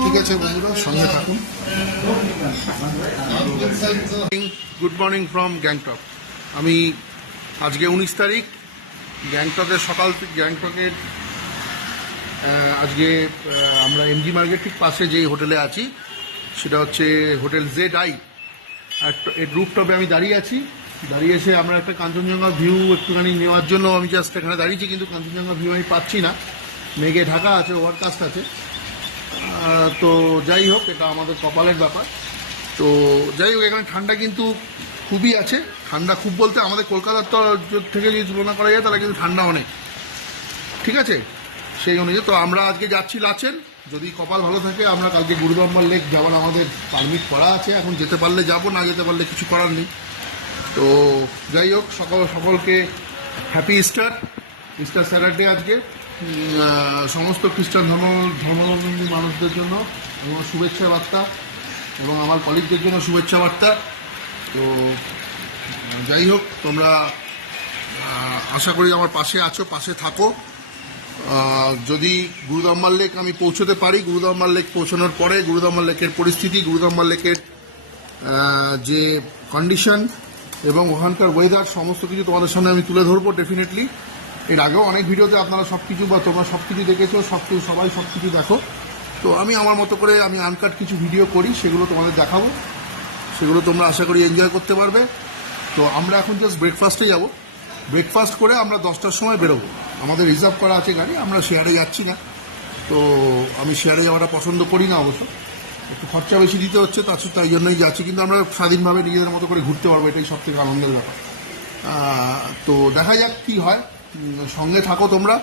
ঠিক আছে বন্ধুরা, সঙ্গে থাকুন। Good morning from Gangtok. আমি আজকে 19 তারিখ, গ্যাংটকের গ্যাংটকের আজকে আমরা এমজি মার্কেট ঠিক পাশে যে হোটেলে আছি সেটা হচ্ছে হোটেল ZI। এর রুফটপে আমি দাঁড়িয়ে আছি। দাঁড়িয়ে এসে আমরা একটা কাঞ্চনজঙ্ঘা ভিউ একটুখানি নেওয়ার জন্য আমি জাস্ট এখানে দাঁড়িয়েছি, কিন্তু কাঞ্চনজঙ্ঘা ভিউ আমি পাচ্ছি না, মেঘে ঢাকা আছে, ওভারকাস্ট আছে। তো যাই হোক, এটা আমাদের কপালের ব্যাপার। তো যাই হোক, এখানে ঠান্ডা কিন্তু খুবই আছে। ঠান্ডা খুব বলতে আমাদের কলকাতার থেকে যদি তুলনা করা যায় তাহলে কিন্তু ঠান্ডা অনেক, ঠিক আছে। সেই অনুযায়ী তো আমরা আজকে যাচ্ছি লাচেন। যদি কপাল ভালো থাকে আমরা কালকে গুরুদম্বার লেক যাওয়ার আমাদের পারমিট করা আছে। এখন যেতে পারলে যাবো, না যেতে পারলে কিছু করার নেই। তো যাই হোক, সকলকে হ্যাপি ইস্টার স্যাটারডে আজকে। সমস্ত খ্রিস্টান ধর্মাবলম্বী মানুষদের জন্য এবং শুভেচ্ছা বার্তা, এবং আমার কলিগদের জন্য শুভেচ্ছা বার্তা। তো যাই হোক, তোমরা আশা করি আমার পাশে আছো, পাশে থাকো। যদি গুরুদম্বার লেক আমি পৌঁছতে পারি, গুরুদম্বার লেক পৌঁছানোর পরে গুরুদম্বার লেকের পরিস্থিতি, গুরুদম্বার লেকের যে কন্ডিশন এবং ওখানকার ওয়েদার, সমস্ত কিছু তোমাদের সামনে আমি তুলে ধরবো ডেফিনেটলি। এর আগেও অনেক ভিডিওতে আপনারা সব কিছু বা তোমরা সব কিছু দেখেছো, সবাই সব কিছু দেখো। তো আমি আমার মতো করে আমি আনকাট কিছু ভিডিও করি, সেগুলো তোমাদের দেখাবো, সেগুলো তোমরা আশা করি এনজয় করতে পারবে। তো আমরা এখন জাস্ট ব্রেকফাস্টে যাব। ব্রেকফাস্ট করে আমরা 10টার সময় বেরোবো। আমাদের রিজার্ভ করা আছে গাড়ি, আমরা শেয়ারে যাচ্ছি না। তো আমি শেয়ারে যাওয়াটা পছন্দ করি না, অবশ্য একটু খরচা বেশি দিতে হচ্ছে, তাই জন্যই যাচ্ছি। কিন্তু আমরা স্বাধীনভাবে নিজেদের মতো করে ঘুরতে পারবো, এটাই সব থেকে আনন্দের ব্যাপার। তো দেখা যাক কি হয়, সঙ্গে থাকো তোমরা।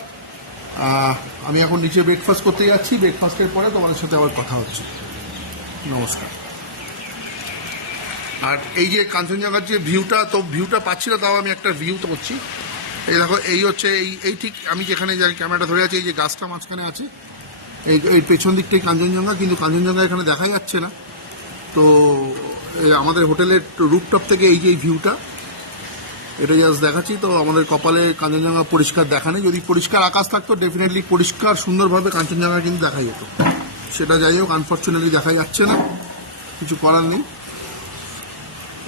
আমি এখন নিচে ব্রেকফাস্ট করতে যাচ্ছি, ব্রেকফাস্টের পরে তোমাদের সাথে আবার কথা হচ্ছে। নমস্কার। আর এই যে কাঞ্চনজঙ্ঘার যে ভিউটা পাচ্ছি না, তাও আমি একটা ভিউ তো করছি। এই দেখো, এই হচ্ছে এই ঠিক আমি যেখানে ক্যামেরাটা ধরে আছি, এই যে গাছটা মাঝখানে আছে, এই পেছন দিকটাই কাঞ্চনজঙ্ঘা, কিন্তু কাঞ্চনজঙ্ঘা এখানে দেখা যাচ্ছে না। তো আমাদের হোটেলের রুফটপ থেকে এই যে ভিউটা, এটা জাস্ট দেখাচ্ছি। তো আমাদের কপালে কাঞ্চনজঙ্ঘা পরিষ্কার দেখা নেই। যদি পরিষ্কার আকাশ থাকতো ডেফিনেটলি পরিষ্কার সুন্দরভাবে কাঞ্চনজঙ্ঘা কিন্তু দেখা যেত। সেটা যাই হোক, আনফর্চুনেটলি দেখা যাচ্ছে না, কিছু করার নেই।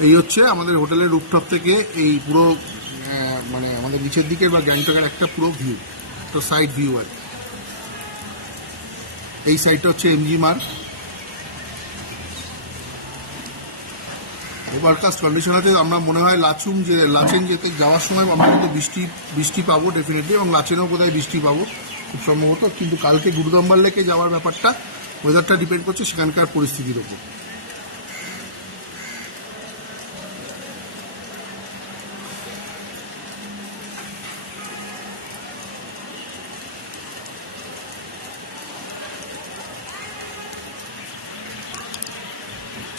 এই হচ্ছে আমাদের হোটেলের রুফটপ থেকে এই পুরো মানে আমাদের নিচের দিকের বা গ্যাংটকের একটা পুরো ভিউ, তো সাইড ভিউ আর এই সাইডটা হচ্ছে এমজি মার্গ। ওভারকাস্ট কন্ডিশন আছে। আমরা মনে হয় লাচেন যেতে যাওয়ার সময় আমরা কিন্তু বৃষ্টি পাবো ডেফিনেটলি, এবং লাচেনেও বোধহয় বৃষ্টি পাবো খুব সম্ভবত। কিন্তু কালকে গুরুদম্বার লেকে যাওয়ার ব্যাপারটা ওয়েদারটা ডিপেন্ড করছে সেখানকার পরিস্থিতির ওপর।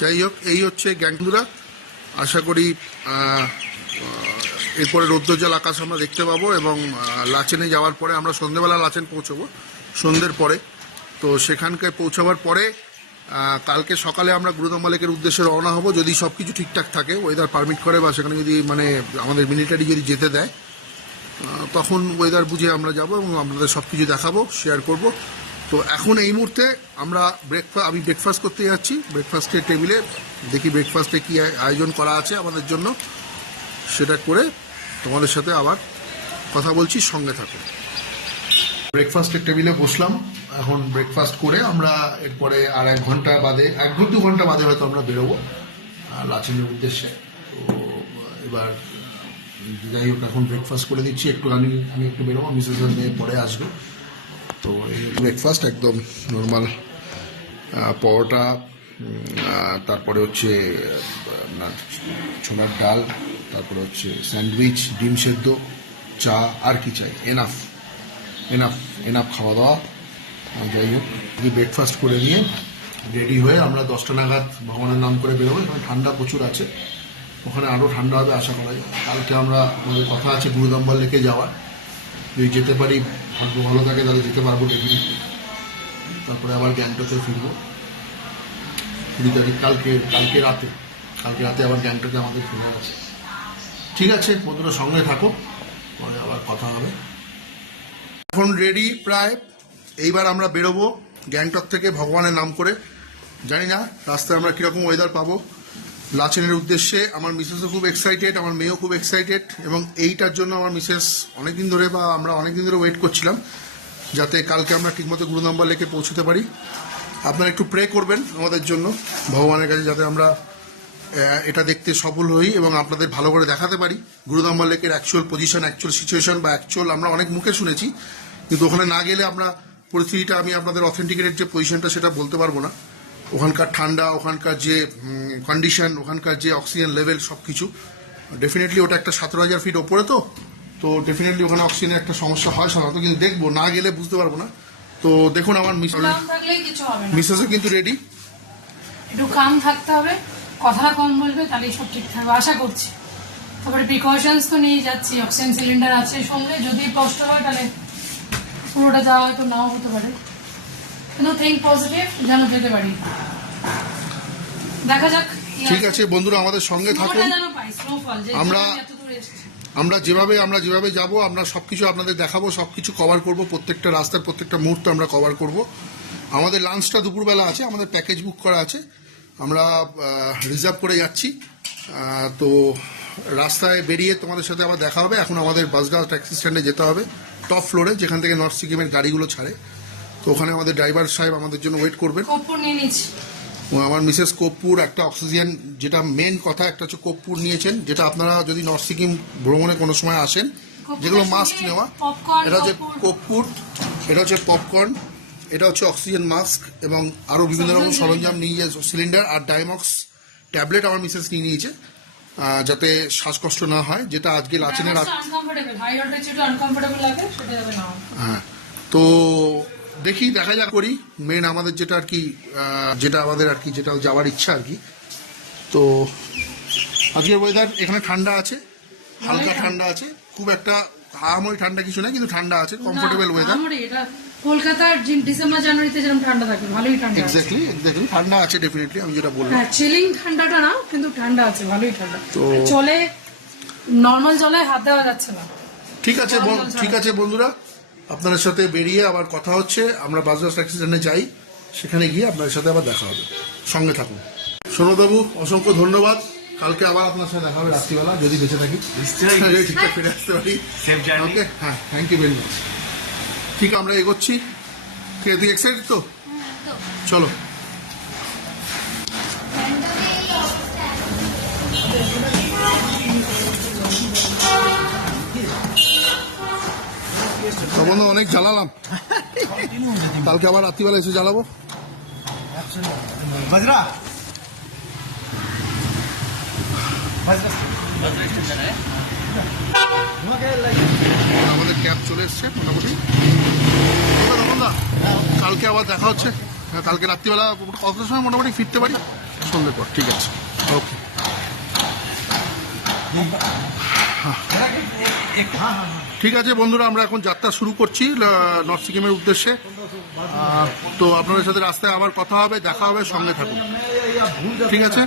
যাই হোক, এই হচ্ছে গ্যাংটুরা। আশা করি এরপরে রৌদ্রোজ্জ্বল আকাশ আমরা দেখতে পাবো, এবং লাচেনে যাওয়ার পরে আমরা সন্ধ্যেবেলা লাচেন পৌঁছবো সন্ধ্যের পরে। তো সেখানকার পৌঁছাবার পরে কালকে সকালে আমরা গুরুদম্বার লেকের উদ্দেশ্যে রওনা হব, যদি সব কিছু ঠিকঠাক থাকে, ওয়েদার পারমিট করে, বা সেখানে যদি মানে আমাদের মিলিটারি যদি যেতে দেয়, তখন ওয়েদার বুঝে আমরা যাব এবং আপনাদের সব কিছু দেখাবো, শেয়ার করব। তো এখন এই মুহূর্তে আমি ব্রেকফাস্ট করতে যাচ্ছি। ব্রেকফাস্টের টেবিলে দেখি ব্রেকফাস্টে কী আয়োজন করা আছে আমাদের জন্য, সেটা করে তোমাদের সাথে আবার কথা বলছি, সঙ্গে থাকো। ব্রেকফাস্টের টেবিলে বসলাম। এখন ব্রেকফাস্ট করে আমরা এরপরে আর 1 ঘন্টা বাদে, 1-2 ঘন্টা বাদে হয়তো আমরা বেরোবো লাচেনের উদ্দেশ্যে। তো এবার যাই হোক এখন ব্রেকফাস্ট করে দিচ্ছি, একটু আমি একটু বেরোবো, মিসেস মেয়ে পরে আসবে। তো এই ব্রেকফাস্ট একদম নর্মাল পরোটা, তারপরে হচ্ছে আপনার ছোলার ডাল, তারপরে হচ্ছে স্যান্ডউইচ, ডিম সেদ্ধ, চা, আর কি চাই, এনাফ এনাফ এনাফ খাওয়া দাওয়া। যাই হোক ব্রেকফাস্ট করে নিয়ে রেডি হয়ে আমরা 10টা নাগাদ ভগবানের নাম করে বেরোবো। এখানে ঠান্ডা প্রচুর আছে, ওখানে আরও ঠান্ডা হবে আশা করা যায়। কালকে আমরা আমাদের কথা আছে গুরুদম্বল লেকে যাওয়ার, যদি যেতে পারি, ভাগ্য ভালো থাকে তাহলে যেতে পারবো ডেফিনেটলি। তারপরে আবার গ্যাংটকে ফিরবো 20 তারিখ, কালকে রাতে আবার গ্যাংটকে আমাদের ফিরে আছে। ঠিক আছে বন্ধুরা, সঙ্গে থাকো, পরে আবার কথা হবে। এখন রেডি প্রায়, এইবার আমরা বেরোবো গ্যাংটক থেকে ভগবানের নাম করে। জানি না রাস্তায় আমরা কীরকম ওয়েদার পাবো। লাচেনের উদ্দেশ্যে আমার মিসেসও খুব এক্সাইটেড, আমার মেয়েও খুব এক্সাইটেড, এবং এইটার জন্য আমার মিসেস অনেকদিন ধরে আমরা অনেকদিন ধরে ওয়েট করছিলাম যাতে কালকে আমরা ঠিকমতো গুরুদম্বল লেকে পৌঁছতে পারি। আপনারা একটু প্রে করবেন আমাদের জন্য ভগবানের কাছে, যাতে আমরা এটা দেখতে সফল হই এবং আপনাদের ভালো করে দেখাতে পারি গুরুদম্বল লেকের অ্যাকচুয়াল পজিশন, অ্যাকচুয়াল সিচুয়েশন বা অ্যাকচুয়াল আমরা অনেক মুখে শুনেছি, কিন্তু ওখানে না গেলে আমরা পরিস্থিতিটা, আমি আপনাদের অথেন্টিকেটেড যে পজিশনটা সেটা বলতে পারবো না। ওখানকার ঠান্ডা, ওখানকার যে কন্ডিশন, ওখানকার যে অক্সিজেন লেভেল, সব কিছু ডেফিনেটলি, ওটা একটা 17,000 ফিট ওপরে, তো ডেফিনেটলি ওখানে অক্সিজেনের একটা সমস্যা হয় সাধারণত, কিন্তু দেখবো, না গেলে বুঝতে পারবো না। তো দেখুন আমার কাম থাকলেই কিছু হবে না, মিসেসও কিন্তু রেডি। একটু কাম থাকতে হবে, কথা কম বলবে, তাহলেই সব ঠিক থাকবে আশা করছি। তারপরে প্রিকশনস তো নিয়ে যাচ্ছি, অক্সিজেন সিলিন্ডার আছে সঙ্গে, যদি কষ্ট হয় তাহলে পুরোটা যাওয়া হয়তো নাও হতে পারে, কিন্তু থিঙ্ক পজিটিভ, যেন যেতে পারি। দেখা যাক। ঠিক আছে বন্ধুরা, আমাদের সঙ্গে থাকুন। আমরা যেভাবে যাব, আমরা সবকিছু আপনাদের দেখাবো, সবকিছু কভার করব, প্রত্যেকটা রাস্তার প্রত্যেকটা মুহূর্ত আমরা কভার করব। আমাদের লাঞ্চটা দুপুরবেলা আছে, আমাদের প্যাকেজ বুক করা আছে, আমরা রিজার্ভ করে যাচ্ছি। তো রাস্তায় বেরিয়ে তোমাদের সাথে আবার দেখা হবে। এখন আমাদের বাসডা ট্যাক্সি স্ট্যান্ডে যেতে হবে, টপ ফ্লোরে, যেখান থেকে নর্থ সিকিমের গাড়িগুলো ছাড়ে। তো ওখানে আমাদের ড্রাইভার সাহেব আমাদের জন্য ওয়েট করবেন। আমার মিসেস কর্পূর একটা অক্সিজেন, যেটা মেন কথা, একটা হচ্ছে কর্পূর নিয়েছেন, যেটা আপনারা যদি নর্থ সিকিম ভ্রমণে কোনো সময় আসেন, যেগুলো মাস্ক নেওয়া, এটা হচ্ছে কর্পূর, এটা হচ্ছে পপকর্ন, এটা হচ্ছে অক্সিজেন মাস্ক, এবং আরও বিভিন্ন রকম সরঞ্জাম নিয়ে যায়, সিলিন্ডার আর ডাইমক্স ট্যাবলেট আমার মিসেস নিয়ে নিয়েছে, যাতে শ্বাসকষ্ট না হয়, যেটা আজকে লাচেনের হ্যাঁ। তো দেখা যাক করি, মেন আমাদের যেটা আর কি, যেটা আমাদের আর কি, যেটা যাওয়ার ইচ্ছা আর কি। তো আজকের ওয়েদার এখানে ঠান্ডা আছে, হালকা ঠান্ডা আছে, খুব একটা আহামরি ঠান্ডা কিছু না, কিন্তু ঠান্ডা আছে, কমফোর্টেবল ওয়েদার। কলকাতার ডিসেম্বর জানুয়ারিতে যেরকম ঠান্ডা থাকে, ভালোই ঠান্ডা। এক্স্যাক্টলি ঠান্ডা আছে ডেফিনেটলি, আমি যেটা বললাম। হ্যাঁ, চিলিং ঠান্ডাটা না, কিন্তু ঠান্ডা আছে, ভালোই ঠান্ডা। তো চলে, নরমাল জলে হাত দেওয়া যাচ্ছে না। ঠিক আছে বন্ধুরা, আপনাদের সাথে বেরিয়ে আবার কথা হচ্ছে। আমরা বাসবাস ট্যাক্সি স্ট্যান্ডে যাই, সেখানে গিয়ে আপনাদের সাথে আবার দেখা হবে, সঙ্গে থাকুন। সৌরভবাবু অসংখ্য ধন্যবাদ, কালকে আবার আপনার সাথে দেখা হবে রাত্রিবেলা, যদি বেঁচে থাকি, ঠিকঠাক ফিরে আসতে পারি। ওকে, হ্যাঁ, থ্যাংক ইউ ভেরি মাচ। ঠিক, আমরা এগোচ্ছি। ঠিক আছে, তুই এক্সাইটেড তো? চলো। বন্ধু অনেক জ্বালালাম, কালকে আবার রাত্রিবেলা এসে জ্বালাবো। बजरा আমাদের ক্যাব চলে এসছে মোটামুটি। কালকে আবার দেখা হচ্ছে, কালকে রাত্রিবেলা কতটার সময় মোটামুটি ফিরতে পারি? সন্ধ্যের পর। ঠিক আছে, ওকে। ঠিক আছে বন্ধুরা, আমরা এখন যাত্রা শুরু করছি নর্থ সিকিমের উদ্দেশ্যে। তো আপনাদের সাথে রাস্তায় আবার কথা হবে, দেখা হবে, সঙ্গে থাকুন। ঠিক আছে।